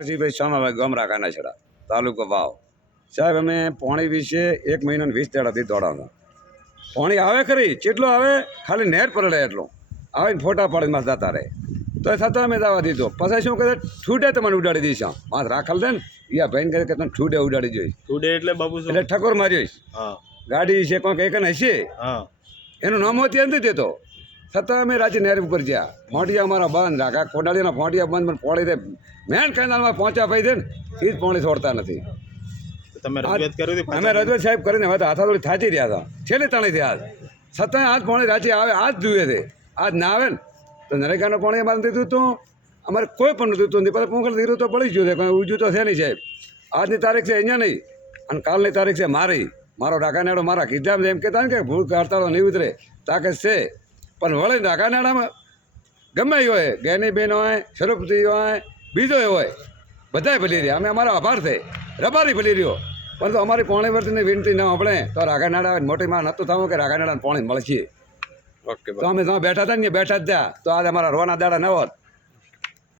પછી ભાઈ સોમાભાઈ ગામ રાખાના છેડા તાલુકો વાવ સાહેબ અમે પોણી વિશે 1 મહિનો ને 20 દાડાથી દોડાવતા પોણી આવે ખરી કેટલો આવે ખાલી નહેર પડે એટલો આવે ને ફોટા પાડીને માસ જતા રહે તો એ થતાં અમે દાવા દીધો પછી શું કરે ઠૂડે તમને ઉડાડી દઈશ માસ રાખેલ છે ને યા ભાઈને કહે કે તમે ઠૂડે ઉડાડી જોઈશ ઠૂડે એટલે બાબુ એટલે ઠકોર માર્યોઈશ ગાડી છે કોઈક એક હશે એનું નામ હોતી નથી દેતો છતાં અમે રાજી નહેર ઉપર ગયા ફોંટિયા અમારા બંધ રાખા કોડાળીના ફોંટિયા બંધ પણ પોણી રે મેન કેનાલમાં પહોંચ્યા ભાઈ છે ને એ જ પોણી છોડતા નથી તમે રજૂઆત કરી હતી અમે રજૂઆત સાહેબ કરીને હવે તો હાથાથોડી થાચી રહ્યા હતા છેલ્લે તણીથી આજ છતાં આજ પોણી રાજી આવે આજ જોઈએ છે આજ ના આવે ને તો નરેગાનું પોણી અમારે દીધું તો અમારે કોઈ પણ દીધું નથી પછી પોંખલ દીધું તો પડી ગયું છે કંઈ ઉજ્યું તો છે નહીં સાહેબ આજની તારીખ છે અહીંયા નહીં અને કાલની તારીખ છે મારી મારો ડાકાનાડો મારા કીધા એમ કહેતા ને કે ભૂલ કરતા નહીં ઉતરે તાકાત છે પણ વળે ડાકાનાડામાં ગમે એ હોય ગેની બેન હોય સ્વરૂપથી હોય બીજો એ હોય બધાય ભલી રહ્યા અમે અમારો આભાર છે રબારી ભલી રહ્યો પરંતુ અમારી પોણી વર્તીની વિનંતી ન આપણે તો રાગાનાડા મોટી માં નહોતું થવું કે રાગાનાડાને પોણી મળશે ઓકે તો અમે ત્યાં બેઠા હતા ને બેઠા જ ત્યાં તો આજે અમારા રોવાના દાડા ન હોત